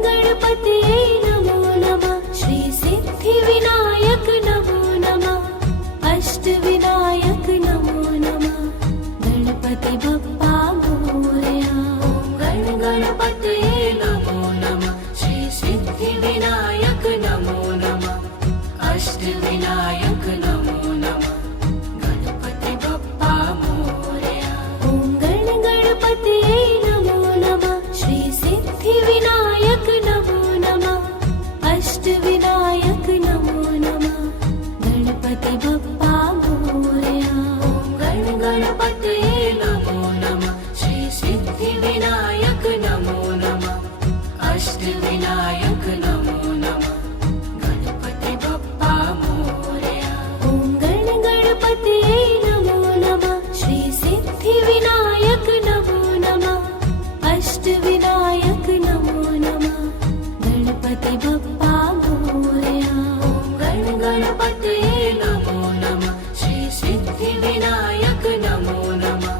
गणपते नमो नमः श्री सिद्धिविनायक नमो नमः। अष्टविनायक नमो नमः गणपति बप्पा मोरया। ॐ गणपतये नमो नमः श्री सिद्धिविनायक नमो नमः अष्टविनायक नमो नमः गणपति बप्पा मोरया। ॐ गणपतये नमो नमः श्री सिद्धिविनायक नमो नमः अष्टविनायक नमो नमः गणपति बप्पा मोरया। ॐ गणपतये नमो नमः श्री सिद्धिविनायक नमो नमः अष्टविनायक नमो नमः गणपति बप्पा मोरया। ॐ गणपतये नमो नमः श्री सिद्धिविनायक नमो नमः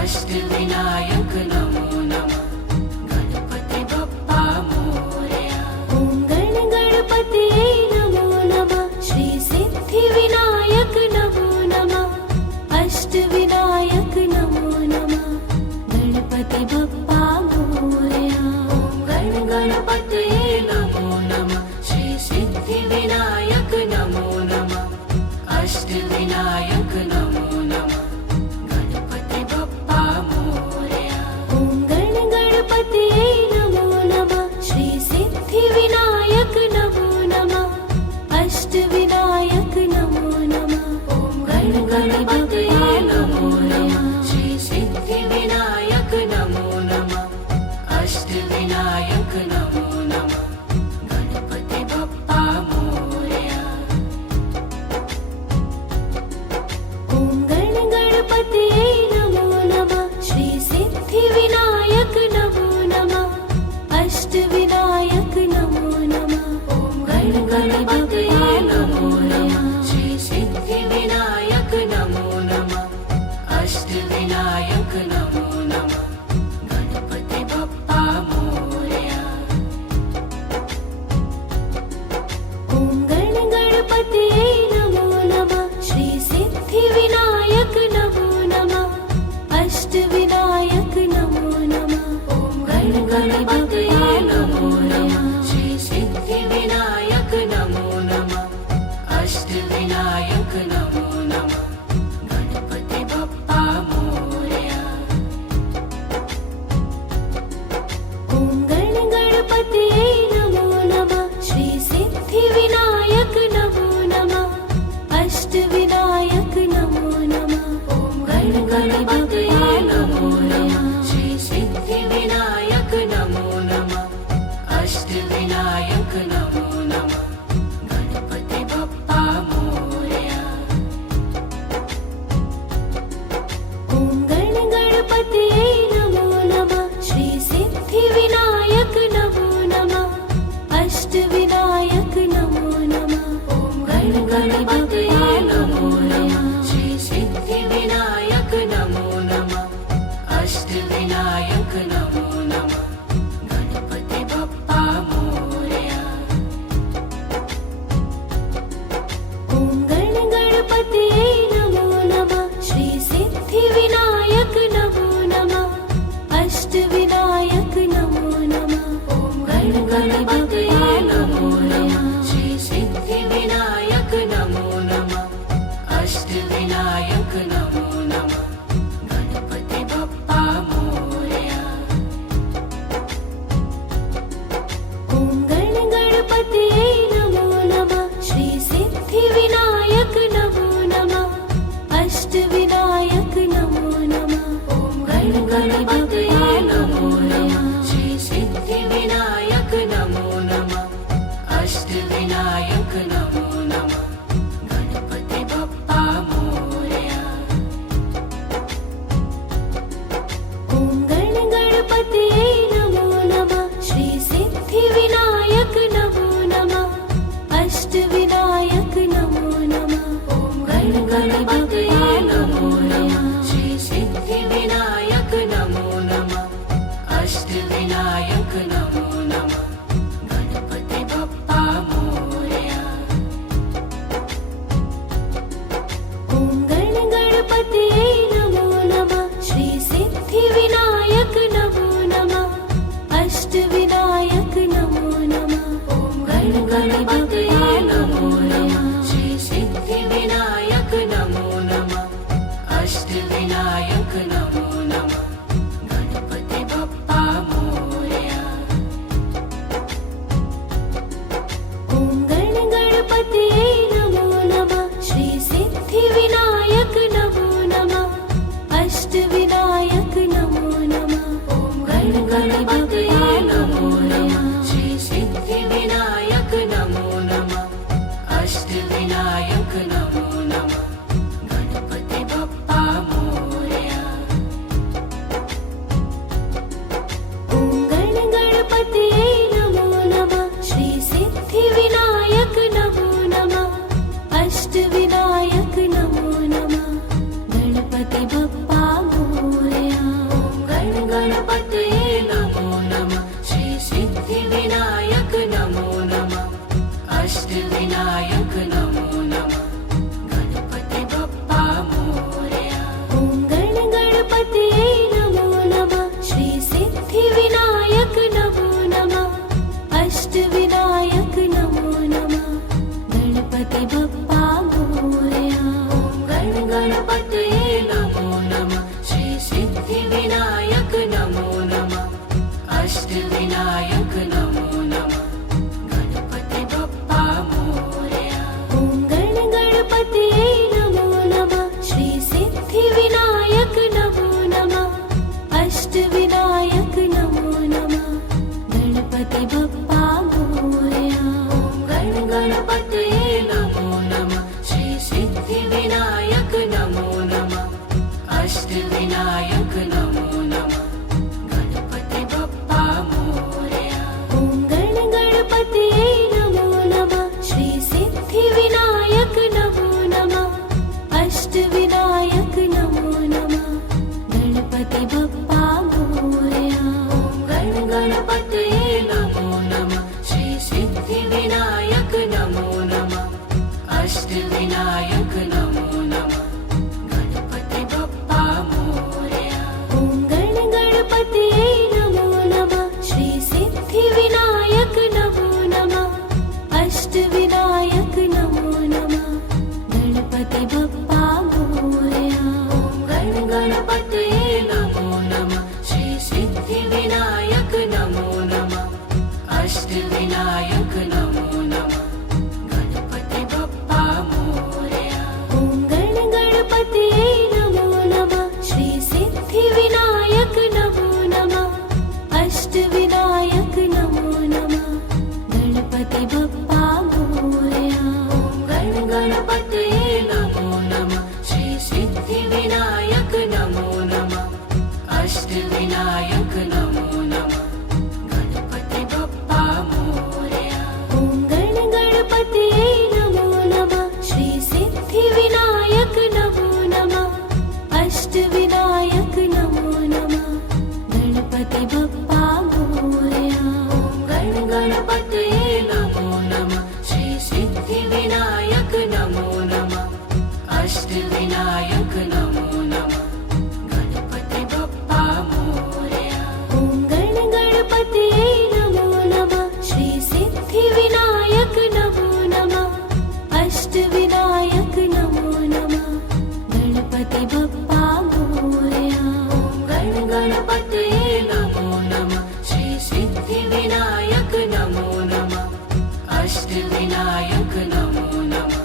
अष्टविनायक नमो नमः गणपति बप्पा मोरया। ॐ गणपतये नमो नमः श्री सिद्धिविनायक नमो नमः अष्टविनायक नमो नमः गणपति बप्पा मोरया। ॐ गणपतये नमो नमः श्री सिद्धिविनायक नमो नमः अष्टविनायक नमो नमः गणपति बप्पा मोरया। ॐ गणपतये नमो नमः श्री सिद्धिविनायक नमो नमः अष्टविनायक नमो नमः ॐ गणपतये नमो नमः श्री सिद्धिविनायक नमो नमः अष्टविनायक नमो नमः गणपति बप्पा मोरया। ॐ गणपतये नमो नमः श्री सिद्धिविनायक नमो नमः अष्टविनायक नमो नमः ॐ गणपतये नमो नमः श्री सिद्धिविनायक नमो नमः अष्टविनायक नमो नमः गणपति बप्पा मोरया। ॐ गणपतये नमो नमः श्री सिद्धिविनायक नमो नमः अष्टविनायक नमो नमः ॐ गणपतये नमो नमः श्री सिद्धिविनायक नमो नमः अष्टविनायक नमो नमः गणपति बप्पा मोरया। ॐ गणपतये नमो नमः श्री सिद्धिविनायक नमो नमः अष्टविनायक नमो नमः ॐ गणपतये नमो नमः श्री सिद्धिविनायक नमो नमः अष्टविनायक नमो नमः गणपति बप्पा मोरया। ॐ गणपतये नमो नमः श्री सिद्धिविनायक नमो नमः अष्टविनायक नमो नमः ॐ गणपतये नमो नमः श्री सिद्धिविनायक नमो नमः अष्टविनायक नमो नमः गणपति बप्पा मोरया। ॐ गणपतये नमो नमः श्री सिद्धिविनायक नमो नमः अष्टविनायक नमो नमः ॐ गणपतये नमो नमः श्री सिद्धिविनायक नमो नमः अष्टविनायक नमो नमः गणपति बप्पा मोरया। ॐ गणपतये नमो नमः श्री सिद्धिविनायक नमो नमः अष्टविनायक नमो नमः ॐ गणपतये नमो नमः श्री सिद्धिविनायक नमो नमः अष्टविनायक नमो नमः गणपति बप्पा मोरया। ॐ गणपतये नमो नमः श्री सिद्धिविनायक नमो नमः अष्टविनायक नमो नमः ॐ गणपतये नमो नमः श्री सिद्धिविनायक नमो नमः अष्टविनायक नमो नमः गणपति बप्पा मोरया। ॐ गणपतये नमो नमः श्री सिद्धिविनायक नमो नमः अष्टविनायक नमो नमः गणपतये नमो नमः गणपतये नमो नमः श्री सिद्धिविनायक नमो नमः अष्टविनायक नमो नमः गणपति बप्पा मोरया ॐ गणपतये नमो नमः श्री सिद्धिविनायक नमो नमः अष्टविनायक नमो नमः गणपति बप्पा मोरया गणपतये नमो नमः श्री सिद्धिविनायक नमो नमः अष्टविनायक नमो नमः गणपति बप्पा मोरया ॐ गणपतये नमो नमः श्री सिद्धिविनायक नमो नमः अष्टविनायक नमो नमः गणपति बप्पा मोरया गणपतये नमो नमः श्री सिद्धिविनायक नमो नमः अष्टविनायक नमो नमः गणपति बप्पा मोरया ॐ गणपतये नमो नमः श्री सिद्धिविनायक नमो नमः अष्टविनायक नमो नमः गणपति बप्पा मोरया गणपतये नमो नमः श्री सिद्धिविनायक नमो नमः अष्टविनायक नमो नमः गणपति बप्पा मोरया ॐ गणपतये नमो नमः श्री सिद्धिविनायक नमो नमः अष्टविनायक नमो नमः गणपति बप्पा मोरया गणपतये नमो नमः श्री सिद्धिविनायक नमो नमः अष्टविनायक नमो नमः गणपति बप्पा मोरया ॐ गणपतये नमो नमः श्री सिद्धिविनायक नमो नमः अष्टविनायक नमो नमः गणपति बप्पा मोरया गणपतये नमो नमः श्री सिद्धिविनायक नमो नमः अष्टविनायक नमो नमः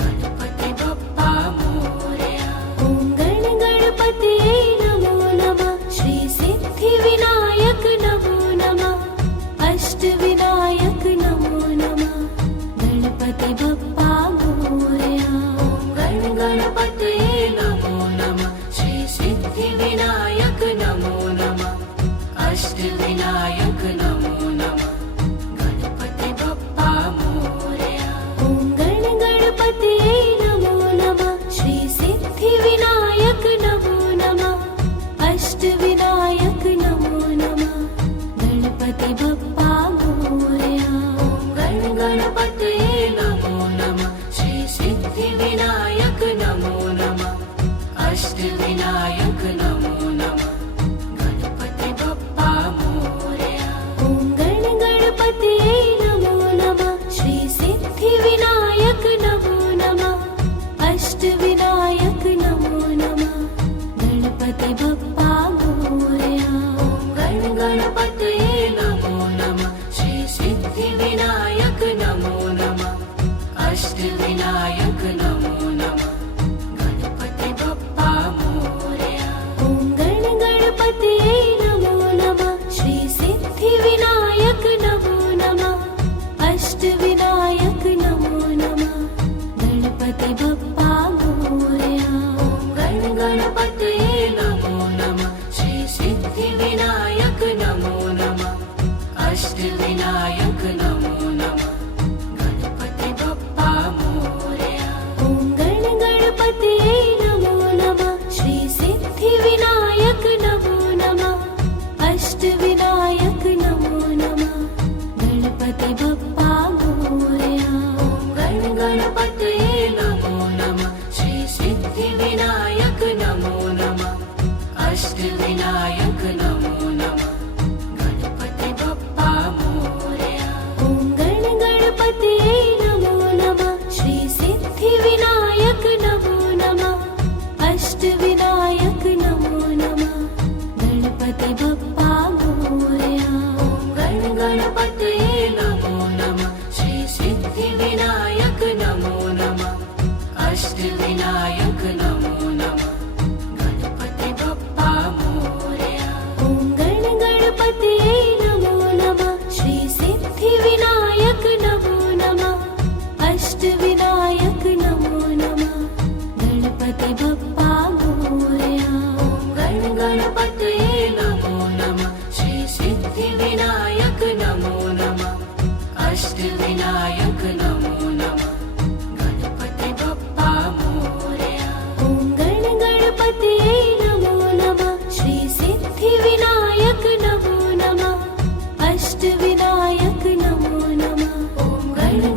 गणपति बप्पा मोरया ॐ गणपतये नमो नमः श्री सिद्धिविनायक नमो नमः अष्टविनायक नमो नमः गणपति बप्पा मोरया गणपतये नमो नमः श्री सिद्धिविनायक नमो नमः अष्टविनायक नमो नमः गणपति बप्पा मोरया ॐ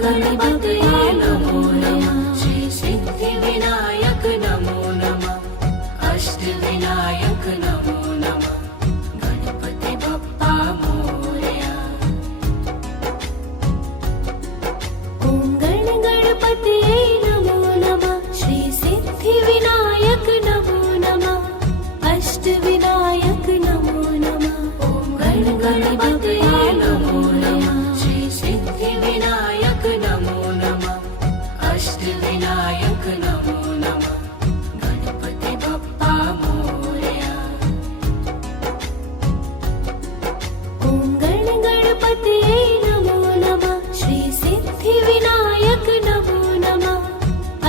गणपतये नमो नमः श्री सिद्धिविनायक नमो नमः अष्टविनायक नमो नमः गणपति बप्पा मोरया ॐ गणपतये नमो नमः श्री सिद्धिविनायक नमो नमः अष्टविनायक नमो नमः ॐ गणपतये नमो नमः श्री सिद्धिविनायक नमो नमः अष्टविनायक नमो नमः गणपति बप्पा मोरया ॐ गणपतये नमो नमः श्री सिद्धिविनायक नमो नमः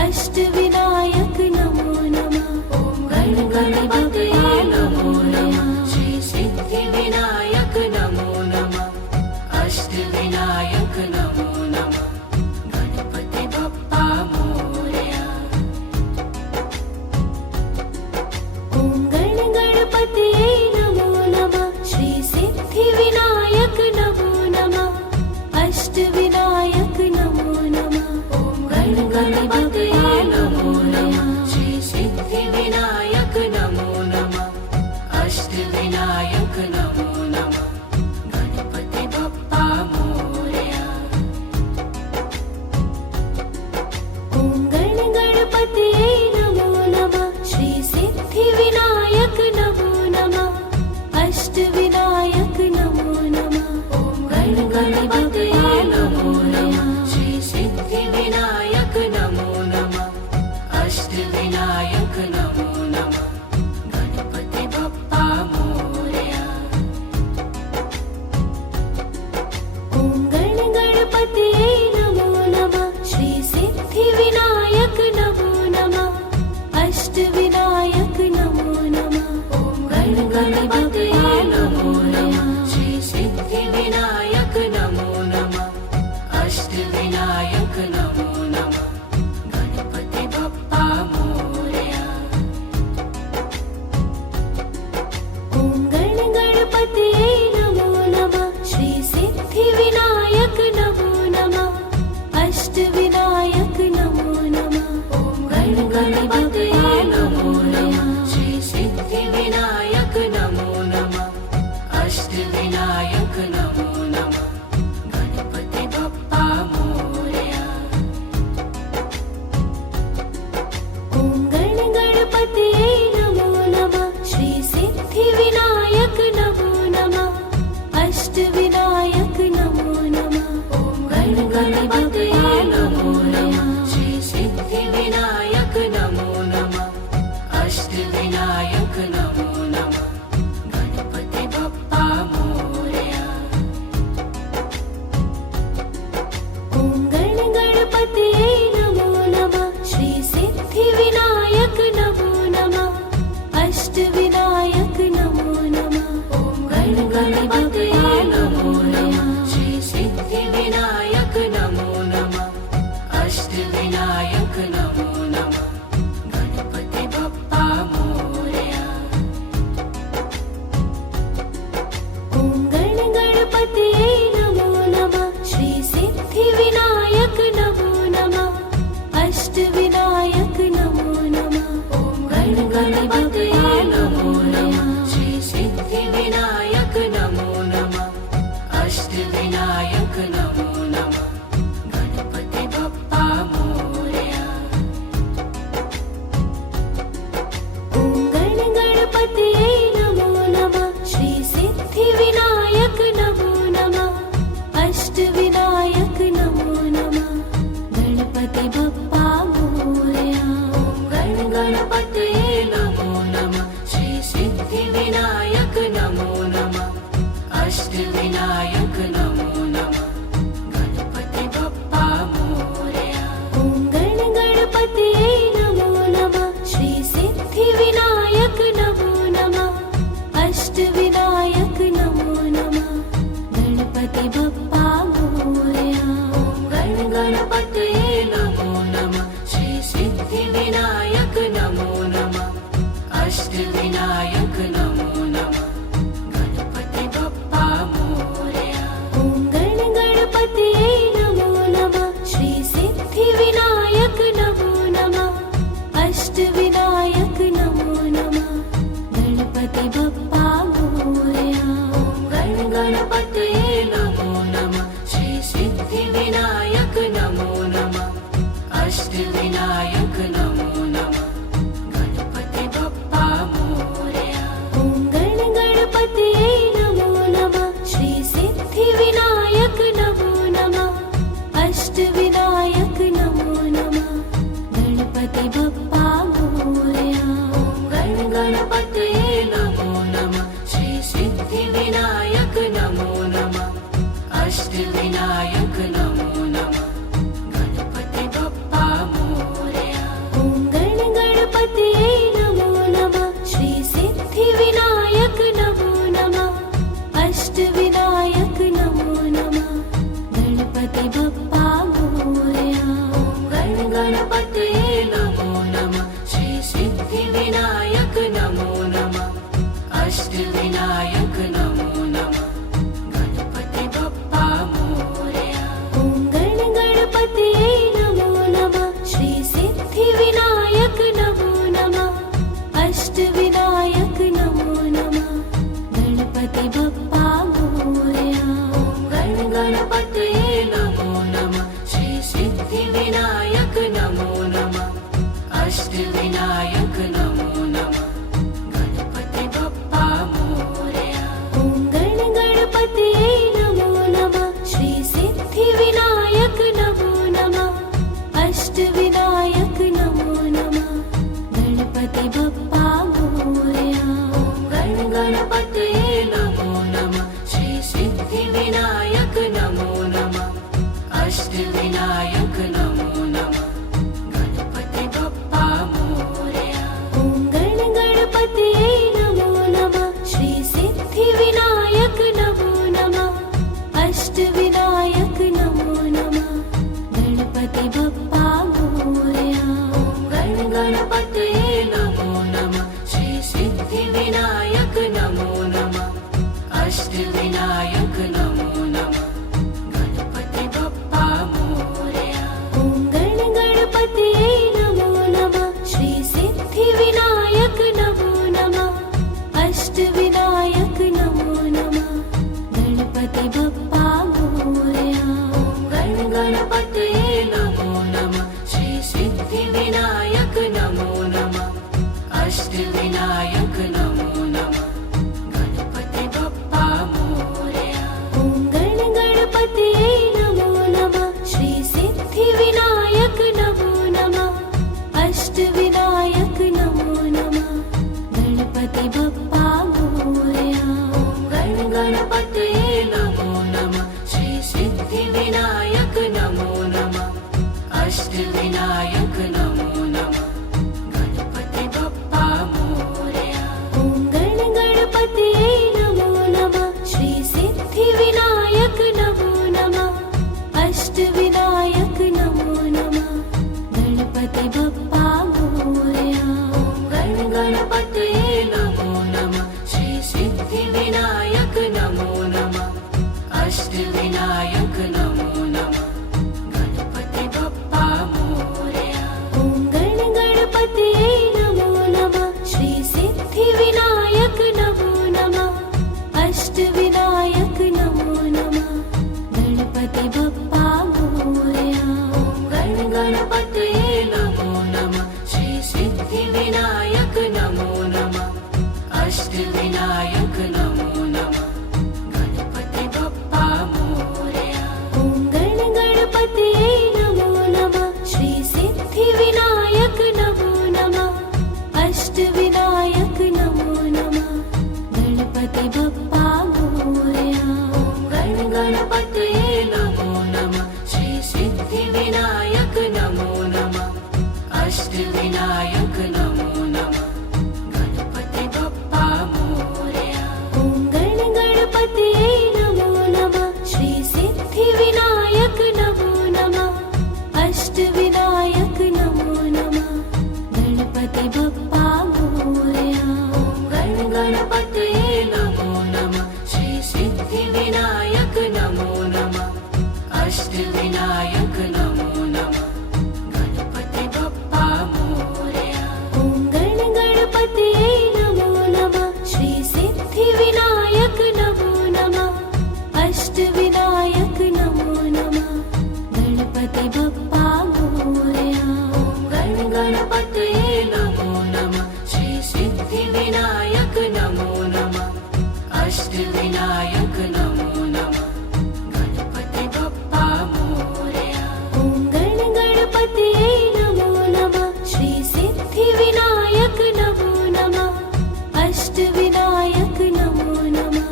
अष्टविनायक नमो नमः ॐ गणपतये नमो नमः श्री सिद्धिविनायक नमो नमः अष्टविनायक नमो नमः गणपति बप्पा मोरया ॐ गणपतये नमो नमः श्री सिद्धिविनायक नमो नमः अष्टविनायक नमो नमः ॐ गणपतये नमो नमः श्री सिद्धिविनायक नमो नमः अष्टविनायक नमो नमः गणपति बप्पा मोरया ॐ गणपतये नमो नमः श्री सिद्धिविनायक नमो नमः अष्टविनायक नमो नमः ॐ गणपतये नमो नमः श्री सिद्धिविनायक नमो नमः अष्टविनायक नमो नमः गणपति बप्पा मोरया ॐ गणपतये नमो नमः श्री सिद्धिविनायक नमो नमः अष्टविनायक नमो नमः ॐ गणपतये नमो नमः श्री सिद्धिविनायक नमो नमः अष्टविनायक नमो नमः गणपति बप्पा मोरया ॐ गणपतये नमो नमः श्री सिद्धिविनायक नमो नमः अष्टविनायक नमो नमः ॐ गणपतये नमो नमः श्री सिद्धिविनायक नमो नमः अष्टविनायक नमो नमः गणपति बप्पा मोरया ॐ गणपतये नमो नमः श्री सिद्धिविनायक नमो नमः अष्टविनायक नमो नमः ॐ गणपतये नमो नमः श्री सिद्धिविनायक नमो नमः अष्टविनायक नमो नमः गणपति बप्पा मोरया ॐ गणपतये नमो नमः श्री सिद्धिविनायक नमो नमः अष्टविनायक नमो नमः ॐ गणपतये नमो नमः श्री सिद्धिविनायक नमो नमः अष्टविनायक नमो नमः गणपति बप्पा मोरया ॐ गणपतये नमो नमः श्री सिद्धिविनायक नमो नमः अष्टविनायक नमो नमः ॐ गणपतये नमो नमः श्री सिद्धिविनायक नमो नमः अष्टविनायक नमो नमः गणपति बप्पा मोरया ॐ गणपतये नमो नमः श्री सिद्धिविनायक नमो नमः अष्टविनायक नमो नमः गणपति बप्पा मोरया ॐ गणपतये नमो नमः श्री सिद्धिविनायक नमो नमः अष्टविनायक नमो नमः गणपति बप्पा मोरया ॐ गणपतये नमो नमः श्री सिद्धिविनायक नमो नमः अष्टविनायक नमो नमः गणपति बप्पा मोरया ॐ गणपतये नमो नमः श्री सिद्धिविनायक नमो नमः अष्टविनायक नमो नमः गणपति बप्पा मोरया ॐ गणपतये नमो नमः गणपतये नमो नमः श्री सिद्धिविनायक नमो नमः अष्टविनायक नमो नमः गणपति बप्पा मोरया ॐ गणपतये नमो नमः श्री सिद्धिविनायक नमो नमः अष्टविनायक नमो नमः गणपति बप्पा मोरया गणपतये नमो नमः श्री सिद्धिविनायक नमो नमः अष्टविनायक नमो नमः गणपति बप्पा मोरया ॐ गणपतये नमो नमः श्री सिद्धिविनायक नमो नमः अष्टविनायक नमो नमः गणपति बप्पा मोरया गणपतये नमो नमः श्री सिद्धिविनायक नमो नमः अष्टविनायक नमो नमः गणपति बप्पा मोरया ॐ गणपतये नमो नमः श्री सिद्धिविनायक नमो नमः अष्टविनायक नमो नमः गणपति बप्पा मोरया गणपतये नमो नमः श्री सिद्धिविनायक नमो नमः अष्टविनायक नमो नमः गणपति बप्पा मोरया ॐ गणपतये नमो नमः श्री सिद्धिविनायक नमो नमः अष्टविनायक नमो नमः गणपति बप्पा मोरया गणपतये नमो नमः श्री सिद्धिविनायक नमो नमः अष्टविनायक नमो नमः गणपति बप्पा मोरया ॐ गणपतये नमो नमः श्री सिद्धिविनायक नमो नमः अष्टविनायक नमो नमः गणपति बप्पा मोरया गणपतये नमो नमः श्री सिद्धिविनायक नमो नमः अष्टविनायक नमो नमः गणपति बप्पा मोरया ॐ गणपतये नमो नमः श्री सिद्धिविनायक नमो नमः अष्टविनायक नमो नमः गणपति बप्पा मोरया गणपतये नमो नमः श्री सिद्धिविनायक नमो नमः अष्टविनायक नमो नमः गणपति बप्पा मोरया ॐ गणपतये नमो नमः श्री सिद्धिविनायक नमो नमः अष्टविनायक नमो नमः गणपति बप्पा मोरया गणपतये नमो नमः श्री सिद्धिविनायक नमो नमः अष्टविनायक नमो नमः गणपति बप्पा मोरया ॐ गणपतये नमो नमः श्री सिद्धिविनायक नमो नमः अष्टविनायक नमो नमः गणपति बप्पा मोरया गणपतये नमो नमः श्री सिद्धिविनायक नमो नमः अष्टविनायक नमो नमः गणपति बप्पा मोरया ॐ गणपतये नमो नमः श्री सिद्धिविनायक नमो नमः अष्टविनायक नमो नमः गणपति बप्पा मोरया गणपतये नमो नमः श्री सिद्धिविनायक नमो नमः अष्टविनायक नमो नमः गणपति बप्पा मोरया ॐ गणपतये नमो नमः श्री सिद्धिविनायक नमो नमः अष्टविनायक नमो नमः गणपति बप्पा मोरया गणपतये नमो नमः श्री सिद्धिविनायक नमो नमः अष्टविनायक नमो नमः गणपति बप्पा मोरया ॐ गणपतये नमो नमः श्री सिद्धिविनायक नमो नमः अष्टविनायक नमो नमः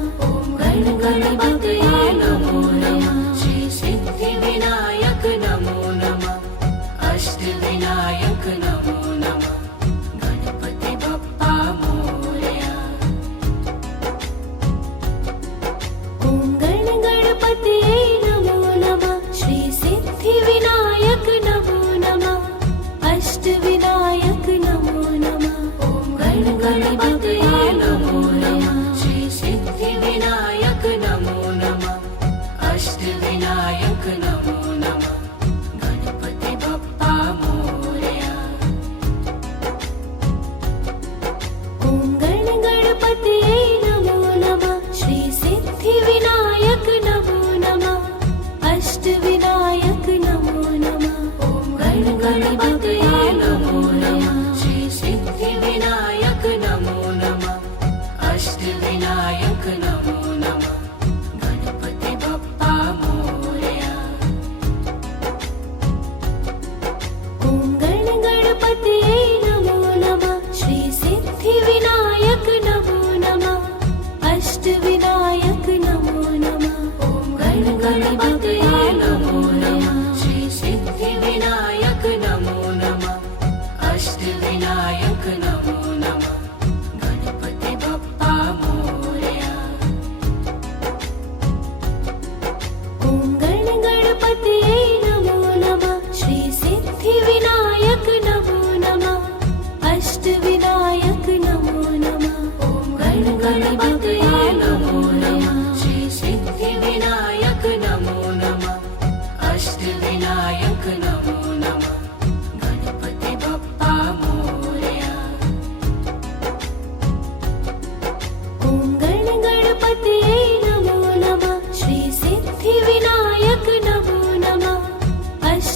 गणपतये नमो नमः श्री सिद्धिविनायक नमो नमः अष्टविनायक नमो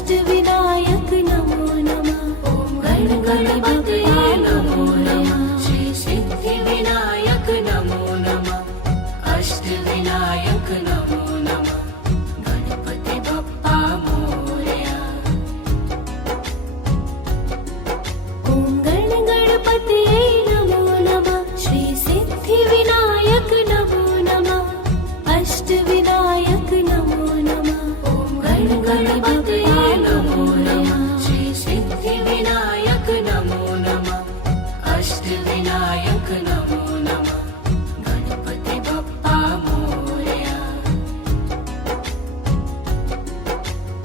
अष्टविनायक नमो नमः ॐ गण गणपतये नमो नमः श्री सिद्धिविनायक नमो नमः अष्टविनायक नमो नमः गणपति बप्पा मोरया ॐ गण गणपतये नमो नमः श्री सिद्धिविनायक नमो नमः अष्टविनायक नमो नमः ॐ गण गणपतये नमो नमः श्री सिद्धिविनायक नमो नमः अष्टविनायक नमो नमः गणपति बप्पा मोरया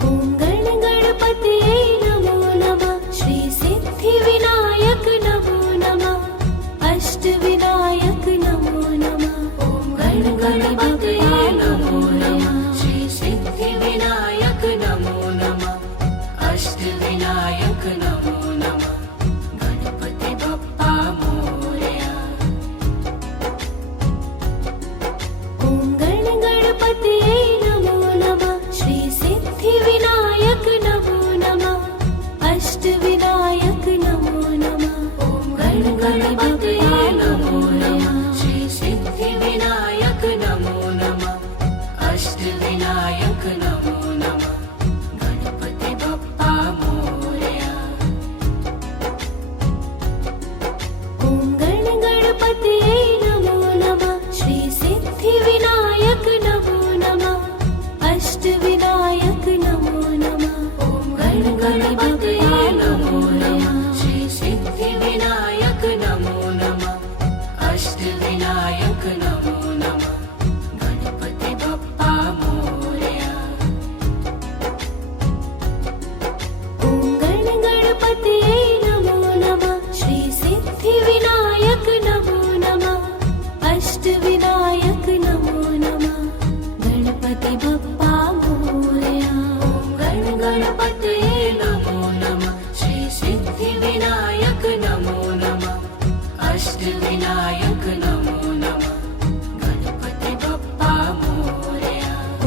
ॐ गण गणपतये नमो नमः श्री सिद्धिविनायक नमो नमः अष्टविनायक नमो नमः ॐ गण गणपतये नमो नमः श्री सिद्धिविनायक नमो नमः अष्टविनायक नमो नमः गणपति बप्पा मोरया ॐ गण गणपतये नमो नमः श्री सिद्धिविनायक नमो नमः अष्टविनायक नमो नमः ॐ गण गणपतये नमो नमः श्री सिद्धिविनायक नमो नमः अष्टविनायक नमो नमः गणपति बप्पा मोरया ॐ गण गणपतये नमो नमः श्री सिद्धिविनायक नमो नमः अष्टविनायक नमो नमः ॐ गण गणपतये नमो नमः श्री सिद्धिविनायक नमो नमः अष्टविनायक नमो नमः गणपति बप्पा मोरया ॐ गण गणपतये नमो नमः श्री सिद्धिविनायक नमो नमः अष्टविनायक नमो नमः गणपति बप्पा मोरया ॐ गण गणपतये नमो नमः श्री सिद्धिविनायक नमो नमः अष्टविनायक नमो नमः गणपति बप्पा मोरया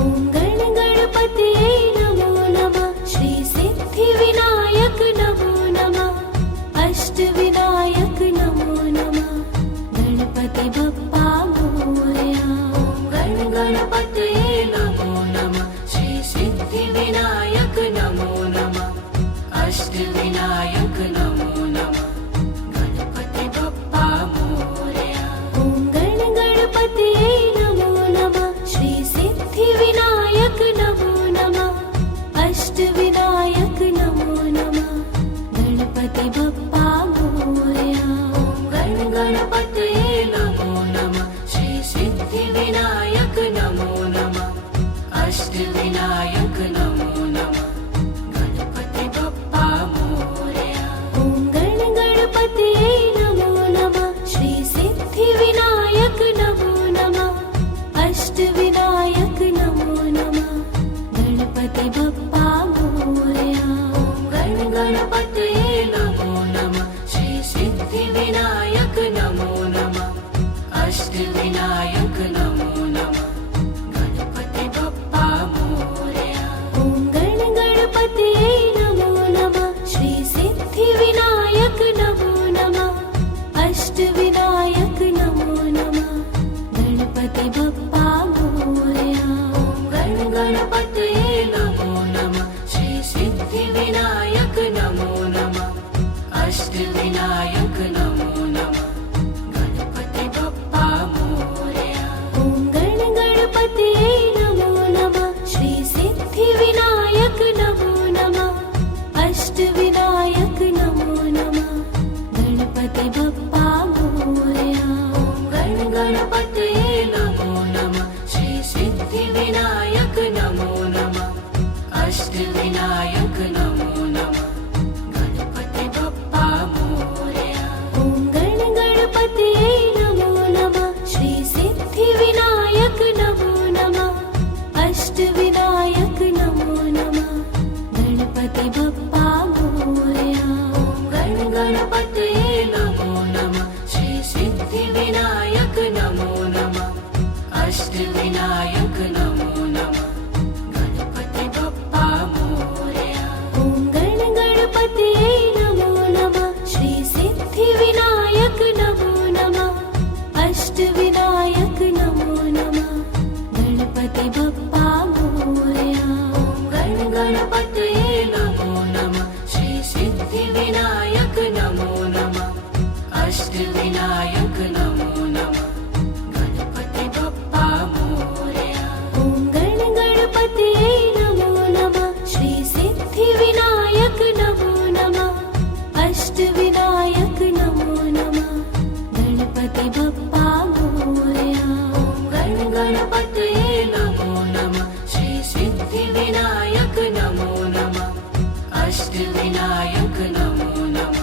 ॐ गण गणपतये नमो नमः श्री सिद्धिविनायक नमो नमः अष्टविनायक नमो नमः गणपति बप्पा मोरया ॐ गण गणपतये नमो नमः श्री सिद्धिविनायक नमो नमः अष्टविनायक नमो नमः गणपति बप्पा मोरया ॐ गण गणपतये नमो नमः श्री सिद्धिविनायक नमो नमः अष्टविनायक नमो नमः गणपति बप्पा मोरया ॐ गण गणपतये नमो नमः श्री सिद्धिविनायक नमो नमः अष्टविनायक नमो नमः गणपति बप्पा मोरया ॐ गण गणपतये नमो नमः श्री सिद्धिविनायक नमो नमः अष्टविनायक नमो नमः गणपति बप्पा मोरया ॐ गण गणपतये नमो नमः श्री सिद्धिविनायक नमो नमः अष्टविनायक नमो नमः गणपति बप्पा मोरया ॐ गण गणपतये नमो नमः श्री सिद्धिविनायक नमो नमः अष्टविनायक नमो नमः गणपति बप्पा मोरया ॐ गण गणपतये नमो नमः श्री सिद्धिविनायक नमो नमः अष्टविनायक नमो नमः गणपति बप्पा मोरया ॐ गण गणपतये नमो नमः श्री सिद्धिविनायक नमो नमः अष्टविनायक नमो नमः गणपति बप्पा मोरया ॐ गण गणपतये नमो नमः श्री सिद्धिविनायक नमो नमः अष्टविनायक नमो नमः गणपति बप्पा मोरया ॐ गण गणपतये नमो नमः श्री सिद्धिविनायक नमो नमः अष्टविनायक नमो नमः गणपति बप्पा मोरया ॐ गण गणपतये नमो नमः श्री सिद्धिविनायक नमो नमः अष्टविनायक नमो नमः गणपति बप्पा मोरया अष्टविनायक नमो नमः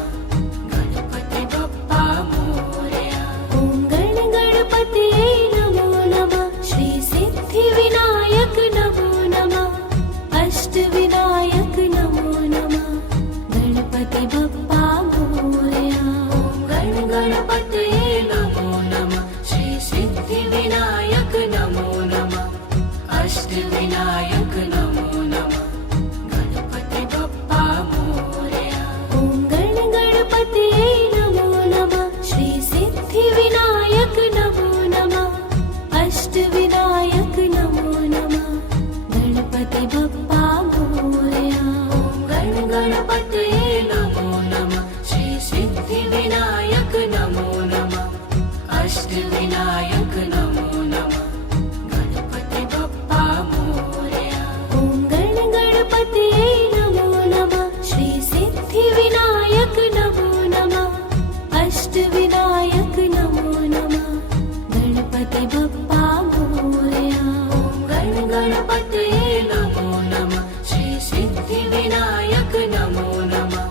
गणपति बप्पा मोरया ॐ गणपतये नमो नमः श्री सिद्धिविनायक नमो नमः अष्टविनायक नमो नमः गणपति बप्पा मोरया गणपतये नमो नमः श्री सिद्धिविनायक नमो नमः अष्टविनायक नमो नमः गणपति बप्पा मोरया ॐ गणपतये नमो नमः श्री सिद्धिविनायक नमो नमः अष्टविनायक नमो नमः गणपति बप्पा मोरया गणपतये नमो नमः श्री सिद्धिविनायक नमो नमः अष्टविनायक नमो नमः गणपति बप्पा मोरया ॐ गणपतये नमो नमः श्री सिद्धिविनायक नमो नमः अष्टविनायक नमो नमः गणपति बप्पा मोरया गणपतये नमो नमः श्री सिद्धिविनायक नमो नमः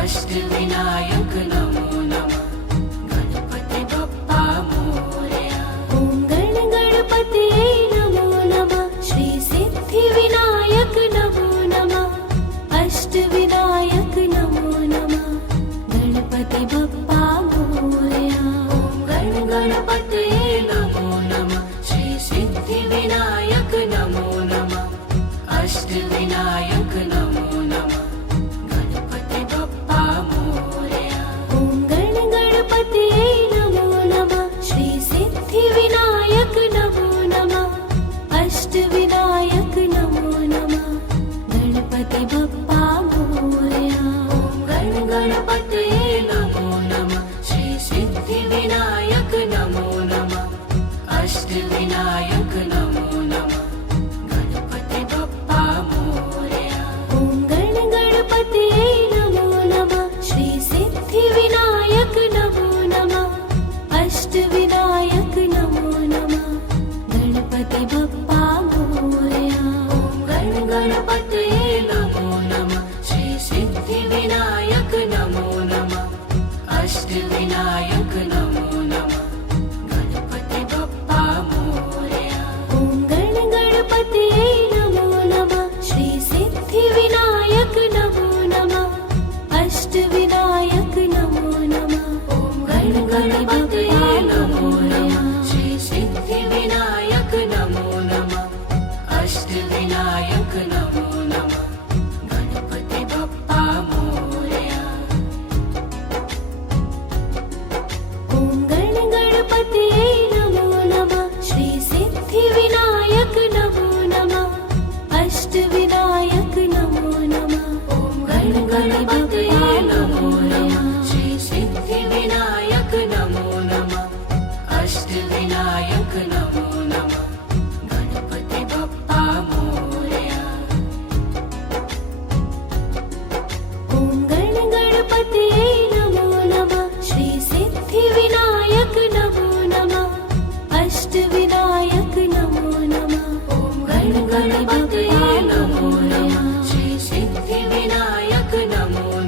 अष्टविनायक नमो नमः गणपति बप्पा मोरया ॐ गणपतये नमो नमः श्री सिद्धिविनायक नमो नमः अष्टविनायक नमो नमः गणपति बप्पा मोरया गणपतये नमो नमः श्री सिद्धिविनायक नमो नमः अष्टविनायक नमो नमः गणपति बप्पा मोरया ॐ गणपतये नमो नमः श्री सिद्धिविनायक नमो नमः अष्टविनायक नमो नमः गणपति बप्पा मोरया गणपतये नमो नमः श्री सिद्धिविनायक नमो नमः अष्टविनायक नमो नमः गणपति बप्पा मोरया ॐ गणपतये नमो नमः श्री सिद्धिविनायक नमो नमः अष्टविनायक नमो नमः गणपति बप्पा मोरया गणपतये नमो नमः श्री सिद्धिविनायक नमो नमः अष्टविनायक नमो नमः गणपति बप्पा मोरया ॐ गणपतये नमो नमः श्री सिद्धिविनायक नमो नमः अष्टविनायक नमो नमः गणपतये नमो नमः श्री सिद्धिविनायक नमो नमः अष्टविनायक नमो नमः गणपति बप्पा मोरया ॐ गणपतये नमो नमः श्री सिद्धिविनायक नमो नमः अष्टविनायक नमो नमः गणपतये नमो नमः श्री सिद्धिविनायक नमो नमः अष्टविनायक नमो नमः गणपति बप्पा मोरया ॐ गणपतये नमो नमः श्री सिद्धिविनायक नमो नमः अष्टविनायक नमो नमः गणपतये नमो नमः श्री सिद्धिविनायक नमो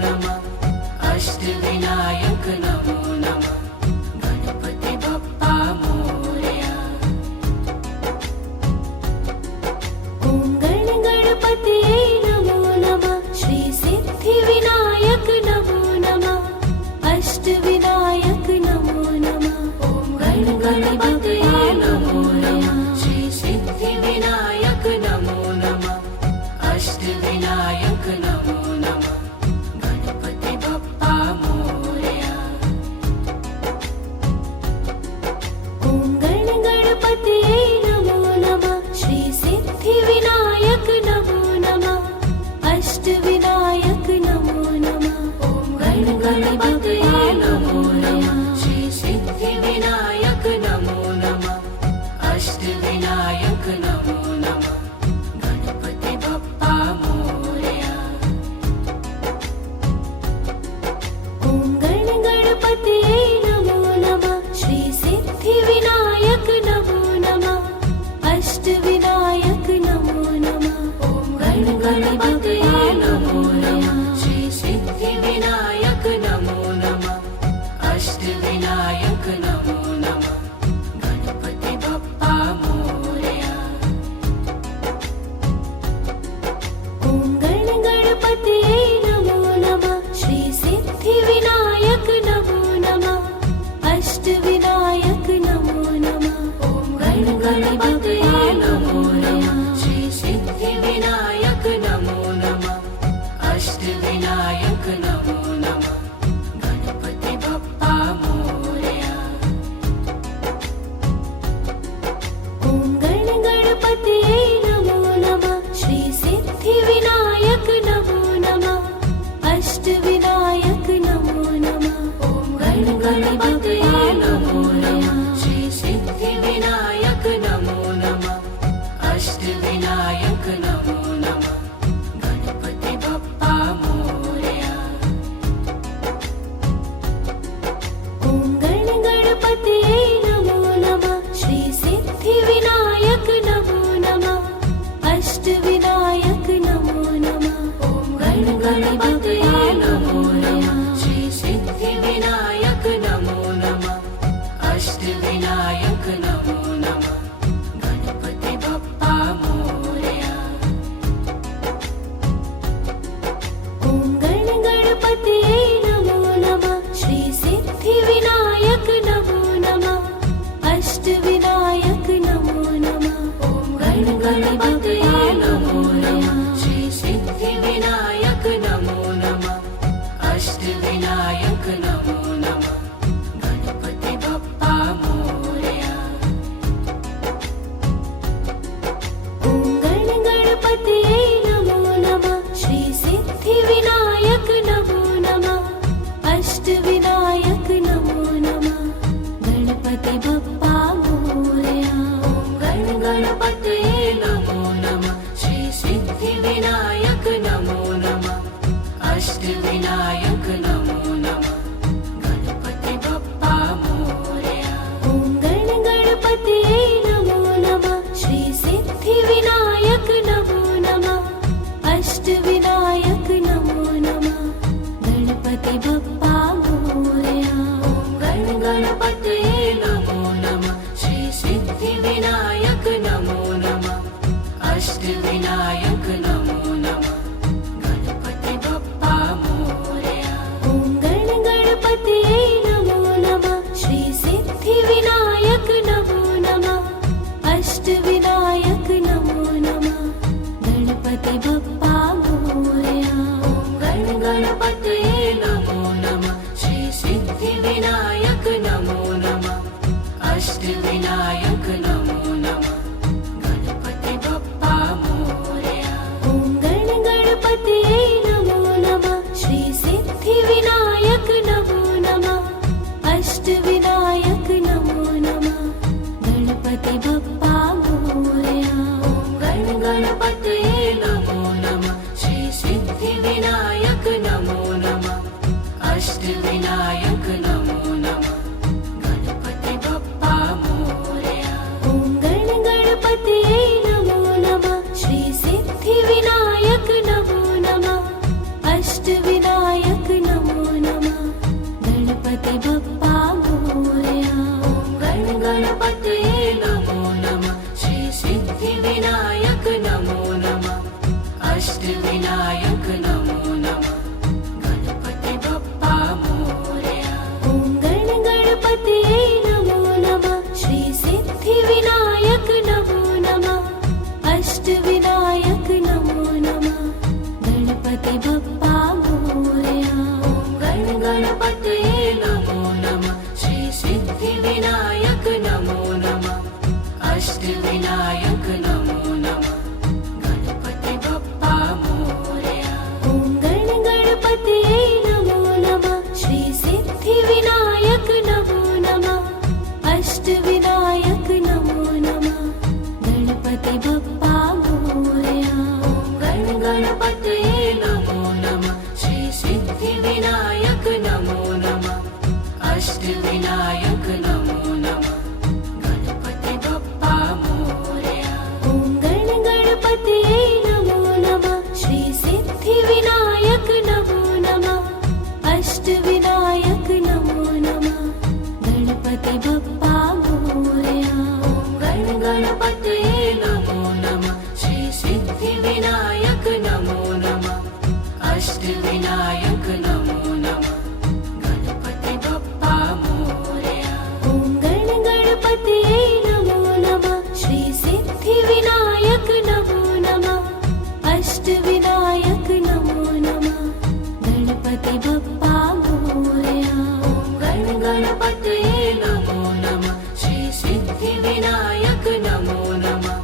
अष्टविनायक नमो नमः गणपति बप्पा मोरया। ॐ गणपतये नमो नमः श्री सिद्धिविनायक नमो नमः अष्टविनायक नमो नमः। ॐ गणपतये नमो नमः श्री सिद्धिविनायक नमो नमः अष्टविनायक नमो नमः गणपति बप्पा मोरया। ॐ गणपतये नमो नमः श्री सिद्धिविनायक नमो नमः अष्टविनायक नमो नमः। ॐ गणपतये नमो नमः श्री सिद्धिविनायक नमो नमः अष्टविनायक नमो नमः गणपति बप्पा मोरया। ॐ गणपतये नमो नमः श्री सिद्धिविनायक नमो नमः अष्टविनायक नमो नमः। ॐ गणपतये नमो नमः श्री सिद्धिविनायक नमो नमः अष्टविनायक नमो नमः गणपति बप्पा मोरया। ॐ गणपतये नमो नमः श्री सिद्धिविनायक नमो नमः अष्टविनायक नमो नमः गणपति बप्पा मोरया। ॐ गणपतये नमो नमः श्री सिद्धिविनायक नमो नमः अष्टविनायक नमो नमः गणपति बप्पा मोरया। ॐ गणपतये नमो नमः श्री सिद्धिविनायक नमो नमः अष्टविनायक नमो नमः गणपति बप्पा मोरया। ॐ गणपतये नमो नमः श्री सिद्धिविनायक नमो नमः अष्टविनायक नमो नमः गणपति बप्पा मोरया। ॐ गणपतये नमो नमः श्री सिद्धिविनायक नमो नमः अष्टविनायक नमो नमः गणपति बप्पा मोरया। ॐ गणपतये नमो नमः श्री सिद्धिविनायक नमो नमः अष्टविनायक नमो नमः गणपति बप्पा मोरया। ॐ गणपतये नमो नमः श्री सिद्धिविनायक नमो नमः अष्टविनायक नमो नमः गणपति बप्पा मोरया। ॐ गणपतये नमो नमः श्री सिद्धिविनायक नमो नमः अष्टविनायक नमो नमः गणपति बप्पा मोरया। ॐ गणपतये नमो नमः श्री सिद्धिविनायक नमो नमः अष्टविनायक नमो नमः गणपति बप्पा मोरया। ॐ गणपतये नमो नमः श्री सिद्धिविनायक नमो नमः अष्टविनायक नमो नमः गणपति बप्पा मोरया। ॐ गणपतये नमो नमः श्री सिद्धिविनायक नमो नमः अष्टविनायक नमो नमः गणपति बप्पा मोरया। ॐ गणपतये नमो नमः श्री सिद्धिविनायक नमो नमः अष्टविनायक नमो नमः गणपति बप्पा मोरया। ॐ गणपतये नमो नमः श्री सिद्धिविनायक नमो नमः अष्टविनायक नमो नमः गणपति बप्पा मोरया। ॐ गणपतये नमो नमः श्री सिद्धिविनायक नमो नमः अष्टविनायक नमो नमः गणपति बप्पा मोरया। ॐ गणपतये नमो नमः श्री सिद्धिविनायक नमो नमः अष्टविनायक नमो नमः गणपति बप्पा मोरया। ॐ गणपतये नमो नमः श्री सिद्धिविनायक नमो नमः अष्टविनायक नमो नमः गणपति बप्पा मोरया। ॐ गणपतये नमो नमः श्री सिद्धिविनायक नमो नमः अष्टविनायक नमो नमः गणपति बप्पा मोरया। ॐ गण गणपतये नमो नमः श्री सिद्धिविनायक नमो नमः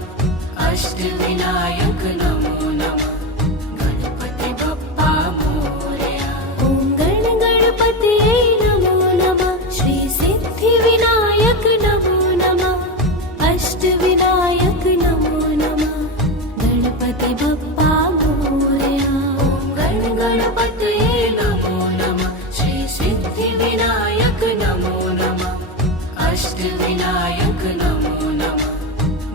अष्टविनायक नमो नमः गणपति बप्पा मोरया। ॐ गण गणपतये नमो नमः श्री सिद्धिविनायक नमो नमः अष्टविनायक नमो नमः गणपति बप्पा मोरया। ॐ गण गणपतये नमो नमः श्री सिद्धिविनायक नमो नमः अष्टविनायक नमो नमः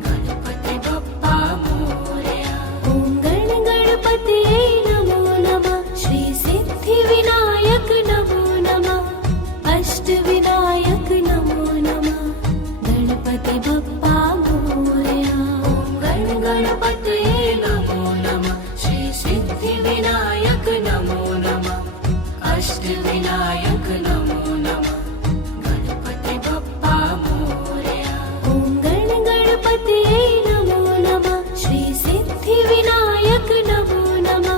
गणपति बप्पा मोरया। ॐ गण गणपतये नमो नमः श्री सिद्धिविनायक नमो नमः अष्टविनायक नमो नमः गणपति बप्पा मोरया। ॐ गण गणपतये नमो नमः श्री सिद्धिविनायक नमो नमः अष्टविनायक नमो नमः गणपति बप्पा मोरया। ॐ गण गणपतये नमो नमः श्री सिद्धिविनायक नमो नमः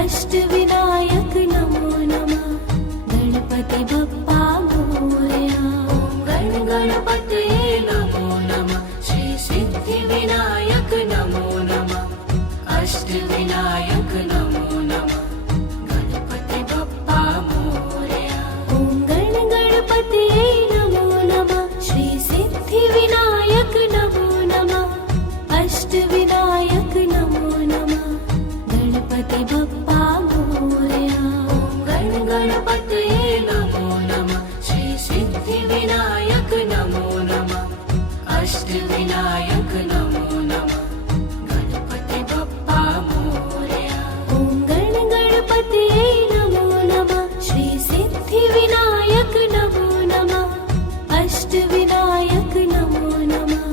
अष्टविनायक नमो नमः गणपति बप्पा मोरया। ॐ गण गणपतये नमो नमः श्री सिद्धिविनायक नमो नमः अष्टविनायक नमो नमः गणपति बप्पा मोरया। ॐ गण गणपतये नमो नमः श्री सिद्धिविनायक नमो नमः अष्टविनायक नमो नमः गणपति बप्पा मोरया। ॐ गण गणपतये नमो नमः श्री सिद्धिविनायक नमो नमः अष्टविनायक नमो नमः गणपति बप्पा मोरया। ॐ गण गणपतये नमो नमः श्री सिद्धिविनायक नमो नमः अष्टविनायक नमो नमः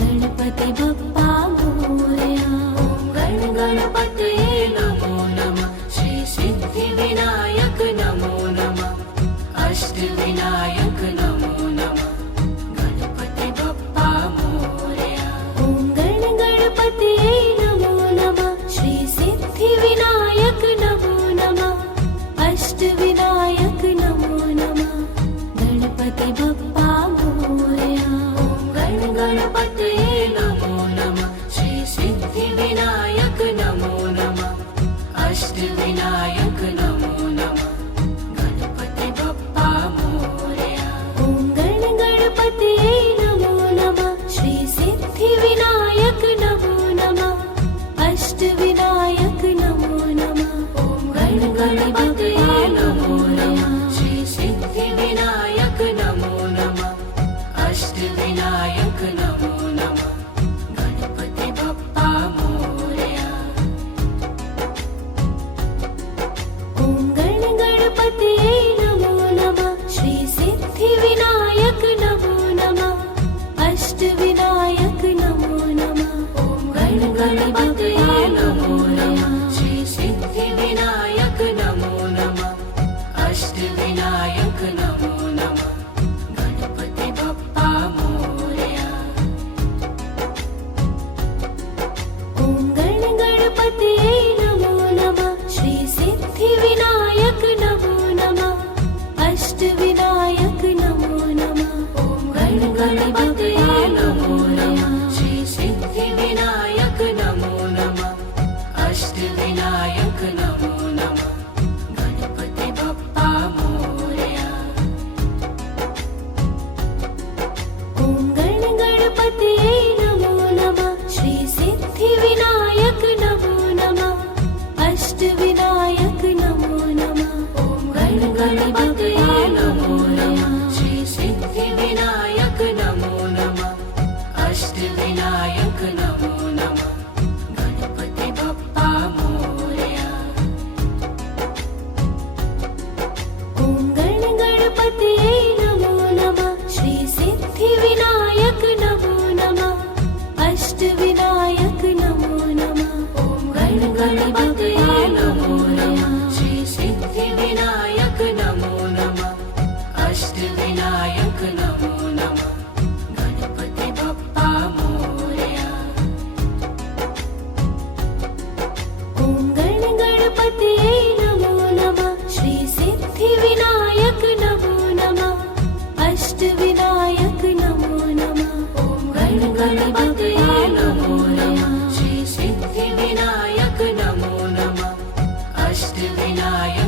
गणपति बप्पा मोरया। ॐ गण गणपतये नमो नमः श्री सिद्धिविनायक नमो नमः अष्टविनायक नमो नमः गणपति बप्पा मोरया। ॐ गण गणपतये नमो नमः श्री सिद्धिविनायक नमो नमः अष्टविनायक नमो नमः गणपति बप्पा मोरया। ॐ गण गणपतये नमो नमः श्री सिद्धिविनायक नमो नमः अष्टविनायक नमो नमः गणपति बप्पा मोरया। ॐ गण गणपतये नमो नमः श्री सिद्धिविनायक नमो नमः अष्टविनायक नमो नमः ॐ गण गणपतये नमो नमः श्री सिद्धिविनायक नमो नमः अष्टविनायक नमो नमः गणपति बप्पा मोरया। ॐ गण गणपतये नमो नमः श्री सिद्धिविनायक नमो नमः अष्टविनायक नमो नमः ॐ गण गणपतये नमो नमः श्री सिद्धिविनायक नमो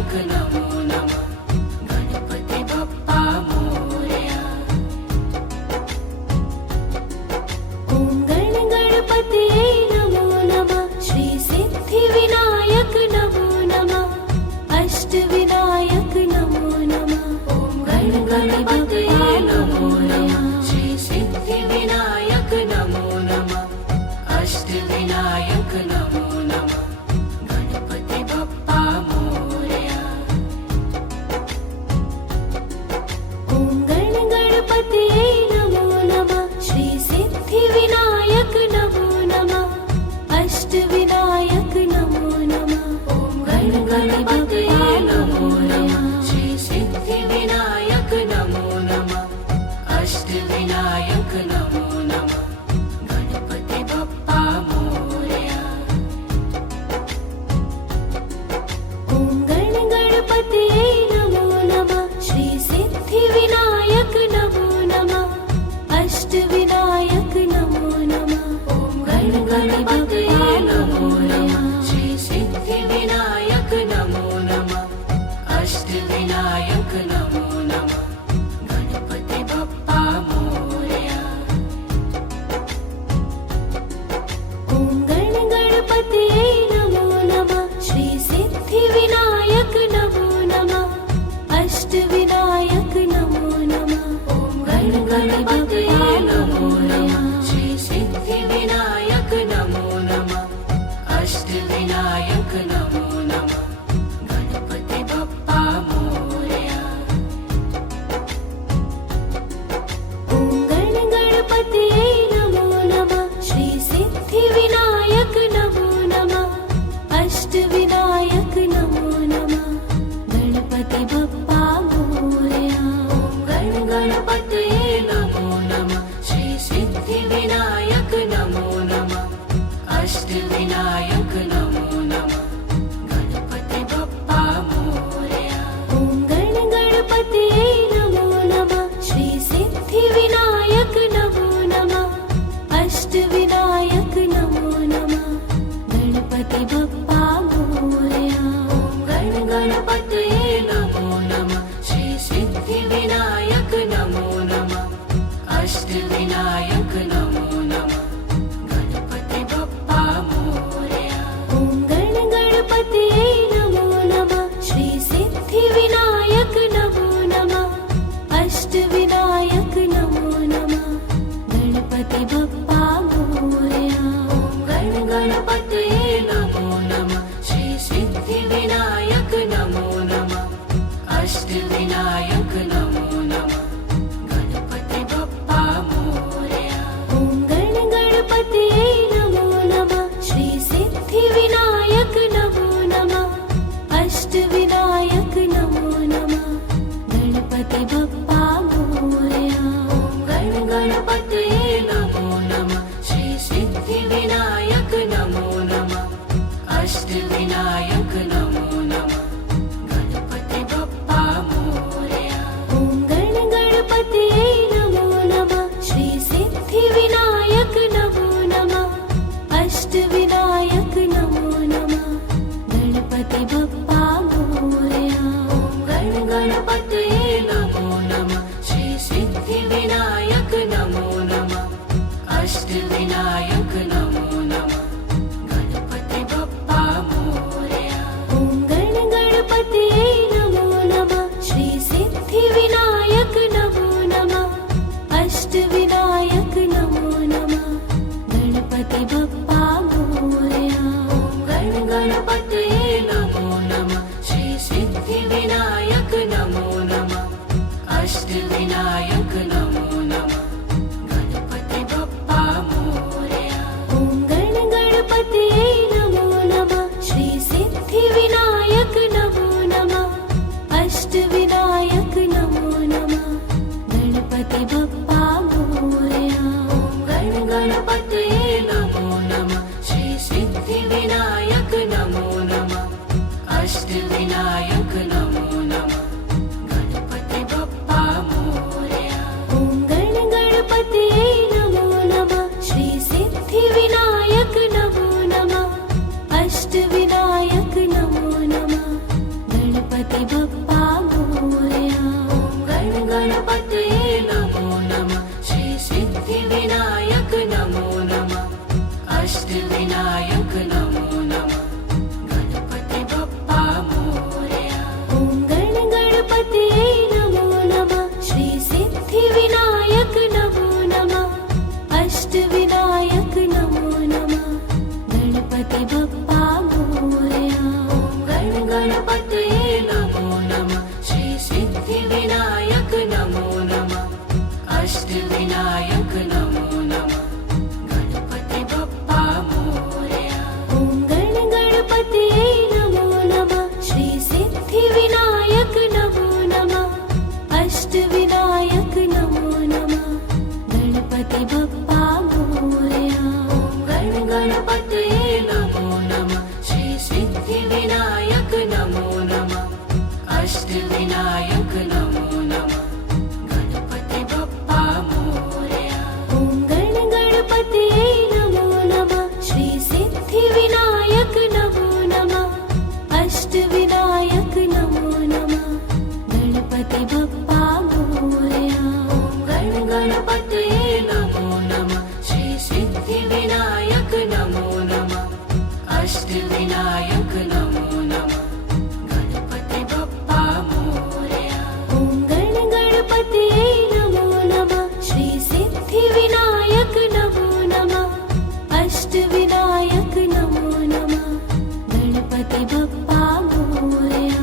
विनायक नमो नमः गणपति बप्पा मोरया। ॐ गणपतये नमो नमः श्री सिद्धिविनायक नमो नमः अष्टविनायक नमो नमः। ॐ गणपतये नमो नमः श्री सिद्धिविनायक नमो नमः अष्टविनायक नमो नमः गणपति बप्पा मोरया। ॐ गणपतये नमो नमः श्री सिद्धिविनायक नमो नमः अष्टविनायक नमो नमः। ॐ गणपतये नमो नमः श्री सिद्धिविनायक नमो नमः अष्टविनायक नमो नमः गणपति बप्पा मोरया। ॐ गणपतये नमो नमः श्री सिद्धिविनायक नमो नमः अष्टविनायक नमो नमः। ॐ गणपतये नमो नमः श्री सिद्धिविनायक नमो नमः अष्टविनायक नमो नमः गणपति बप्पा मोरया। ॐ गणपतये नमो नमः श्री सिद्धिविनायक नमो नमः अष्टविनायक नमो नमः। ॐ गणपतये नमो नमः श्री सिद्धिविनायक नमो नमः अष्टविनायक नमो नमः गणपति बप्पा मोरया। ॐ गणपतये नमो नमः श्री सिद्धिविनायक नमो नमः अष्टविनायक नमो नमः गणपति बप्पा मोरया। ॐ गणपतये नमो नमः श्री सिद्धिविनायक नमो नमः अष्टविनायक नमो नमः गणपति बप्पा मोरया। ॐ गणपतये नमो नमः श्री सिद्धिविनायक नमो नमः अष्टविनायक नमो नमः गणपति बप्पा मोरया। ॐ गणपतये नमो नमः श्री सिद्धिविनायक नमो नमः अष्टविनायक नमो नमः गणपति बप्पा मोरया। ॐ गणपतये नमो नमः श्री सिद्धिविनायक नमो नमः अष्टविनायक नमो नमः गणपति बप्पा मोरया। ॐ गणपतये नमो नमः श्री सिद्धिविनायक नमो नमः अष्टविनायक नमो नमः गणपति बप्पा मोरया। ॐ गणपतये नमो नमः श्री सिद्धिविनायक नमो नमः अष्टविनायक नमो नमः गणपति बप्पा मोरया। ॐ गणपतये नमो नमः श्री सिद्धिविनायक नमो नमः अष्टविनायक नमो नमः गणपति बप्पा मोरया। ॐ गणपतये नमो नमः श्री सिद्धिविनायक नमो नमः अष्टविनायक नमो नमः गणपति बप्पा मोरया। ॐ गणपतये नमो नमः श्री सिद्धिविनायक नमो नमः अष्टविनायक नमो नमः गणपति बप्पा मोरया। ॐ गणपतये नमो नमः श्री सिद्धिविनायक नमो नमः अष्टविनायक नमो नमः गणपति बप्पा मोरया। ॐ गणपतये नमो नमः श्री सिद्धिविनायक नमो नमः अष्टविनायक नमो नमः गणपति बप्पा मोरया। ॐ गणपतये नमो नमः श्री सिद्धिविनायक नमो नमः अष्टविनायक नमो नमः गणपति बप्पा मोरया। ॐ गणपतये नमो नमः श्री सिद्धिविनायक नमो नमः अष्टविनायक नमो नमः गणपति बप्पा मोरया। ॐ गणपतये नमो नमः श्री सिद्धिविनायक नमो नमः अष्टविनायक नमो नमः गणपति बप्पा मोरया। ॐ गणपतये नमो नमः श्री सिद्धिविनायक नमो नमः अष्टविनायक नमो नमः गणपति बप्पा मोरया। ॐ गणपतये नमो नमः श्री सिद्धिविनायक नमो नमः अष्टविनायक नमो नमः गणपति बप्पा मोरया। ॐ गणपतये नमो नमः श्री सिद्धिविनायक नमो नमः अष्टविनायक नमो नमः गणपति बप्पा मोरया। ॐ गणपतये नमो नमः श्री सिद्धिविनायक नमो नमः अष्टविनायक नमो नमः गणपति बप्पा मोरया। ॐ गणपतये नमो नमः श्री सिद्धिविनायक नमो नमः अष्टविनायक नमो नमः गणपति बप्पा मोरया। ॐ गणपतये नमो नमः श्री सिद्धिविनायक नमो नमः अष्टविनायक नमो नमः गणपति बप्पा मोरया। ॐ गणपतये नमो नमः श्री सिद्धिविनायक नमो नमः अष्टविनायक नमो नमः गणपति बप्पा मोरया।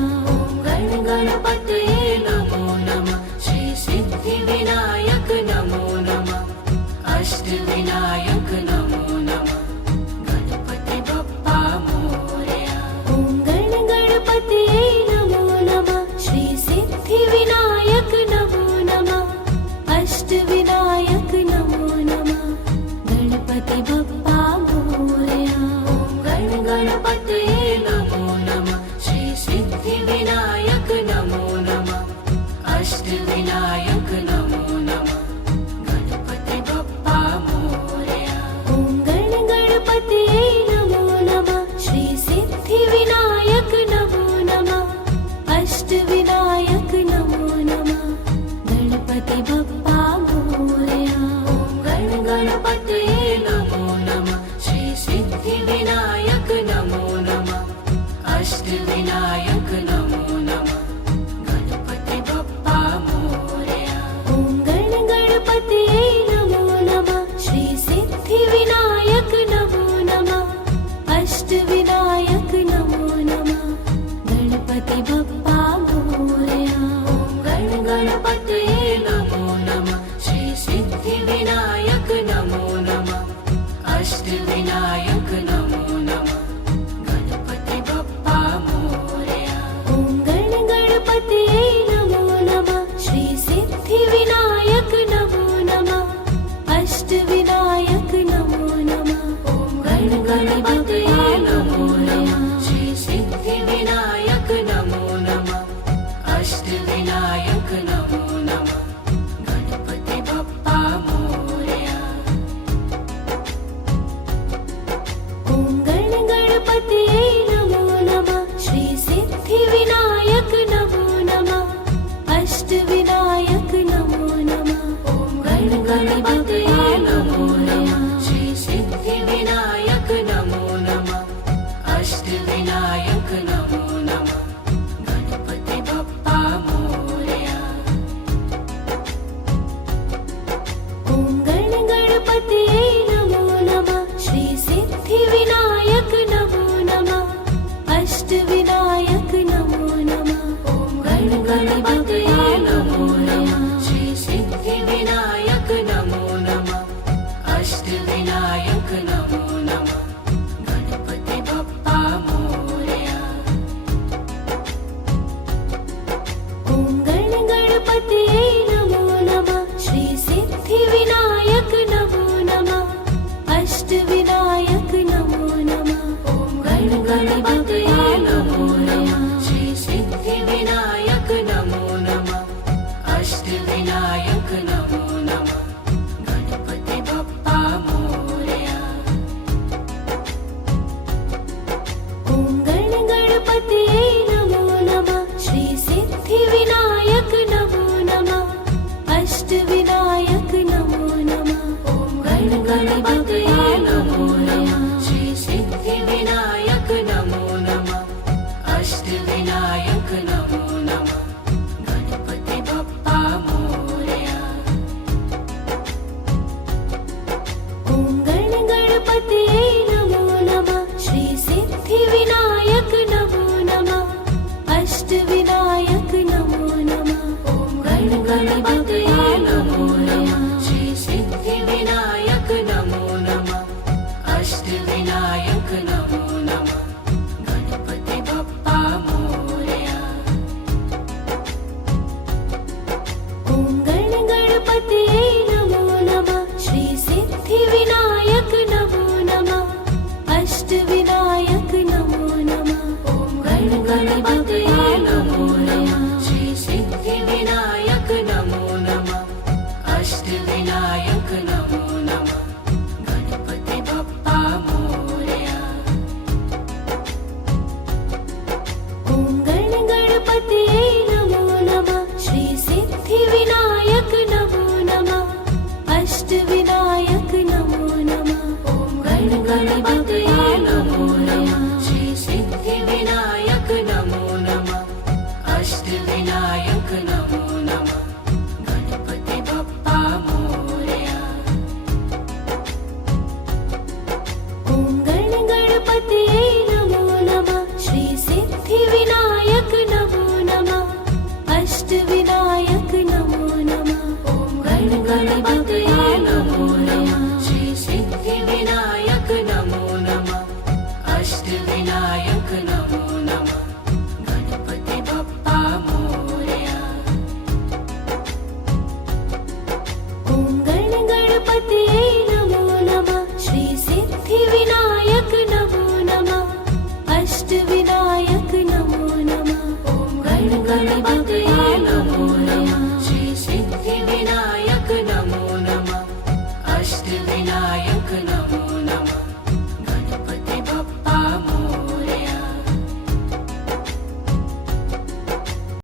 ॐ गणपतये नमो नमः श्री सिद्धिविनायक नमो नमः अष्टविनायक नमो नमः गणपति बप्पा मोरया। ॐ गणपतये नमो नमः श्री सिद्धिविनायक नमो नमः अष्टविनायक नमो नमः गणपति बप्पा मोरया। ॐ गणपतये नमो नमः श्री सिद्धिविनायक नमो नमः अष्टविनायक नमो नमः गणपति बप्पा मोरया। ॐ गणपतये नमो नमः श्री सिद्धिविनायक नमो नमः अष्टविनायक नमो नमः गणपति बप्पा मोरया। ॐ गणपतये नमो नमः श्री सिद्धिविनायक नमो नमः अष्टविनायक नमो नमः गणपति बप्पा मोरया। ॐ गणपतये नमो नमः श्री सिद्धिविनायक नमो नमः अष्टविनायक नमो नमः गणपति बप्पा मोरया। ॐ गणपतये नमो नमः श्री सिद्धिविनायक नमो नमः अष्टविनायक नमो नमः गणपति बप्पा मोरया। ॐ गणपतये नमो नमः श्री सिद्धिविनायक नमो नमः अष्टविनायक नमो नमः ॐ गणपतये नमो नमः श्री सिद्धिविनायक नमो नमः अष्टविनायक नमो नमः गणपति बप्पा मोरया। ॐ गणपतये नमो नमः श्री सिद्धिविनायक नमो नमः अष्टविनायक नमो नमः ॐ गणपतये नमो नमः श्री सिद्धिविनायक नमो नमः अष्टविनायक नमो नमः गणपति बप्पा मोरया। ॐ गणपतये नमो नमः श्री सिद्धिविनायक नमो नमः अष्टविनायक नमो नमः ॐ गणपतये नमो नमः श्री सिद्धिविनायक नमो नमः अष्टविनायक नमो नमः गणपति बप्पा मोरया। ॐ गणपतये नमो नमः श्री सिद्धिविनायक नमो नमः अष्टविनायक नमो नमः ॐ गणपतये नमो नमः श्री सिद्धिविनायक नमो नमः अष्टविनायक नमो नमः गणपति बप्पा मोरया। ॐ गणपतये नमो नमः श्री अष्टविनायक नमो नमः ॐ गण गणपतये नमो नमः श्री सिद्धिविनायक नमो नमः अष्टविनायक नमो नमः गणपति बप्पा मोरया ॐ गण गणपतये नमो नमः श्री सिद्धिविनायक नमो नमः अष्टविनायक नमो नमः ॐ गण गणपतये नमो नमः श्री सिद्धिविनायक नमो नमः अष्टविनायक नमो नमः गणपति बप्पा मोरया ॐ गण गणपतये नमो नमः श्री सिद्धिविनायक नमो नमः अष्टविनायक नमो नमः ॐ गण गणपतये नमो नमः श्री सिद्धिविनायक नमो नमः अष्टविनायक नमो नमः गणपति बप्पा मोरया ॐ गण गणपतये नमो नमः श्री सिद्धिविनायक नमो नमः अष्टविनायक नमो नमः ॐ गण गणपतये नमो नमः श्री सिद्धिविनायक नमो नमः अष्टविनायक नमो नमः गणपति बप्पा मोरया ॐ गण गणपतये नमो नमः श्री सिद्धिविनायक नमो नमः अष्टविनायक नमो नमः ॐ गण गणपतये नमो नमः श्री सिद्धिविनायक नमो नमः अष्टविनायक नमो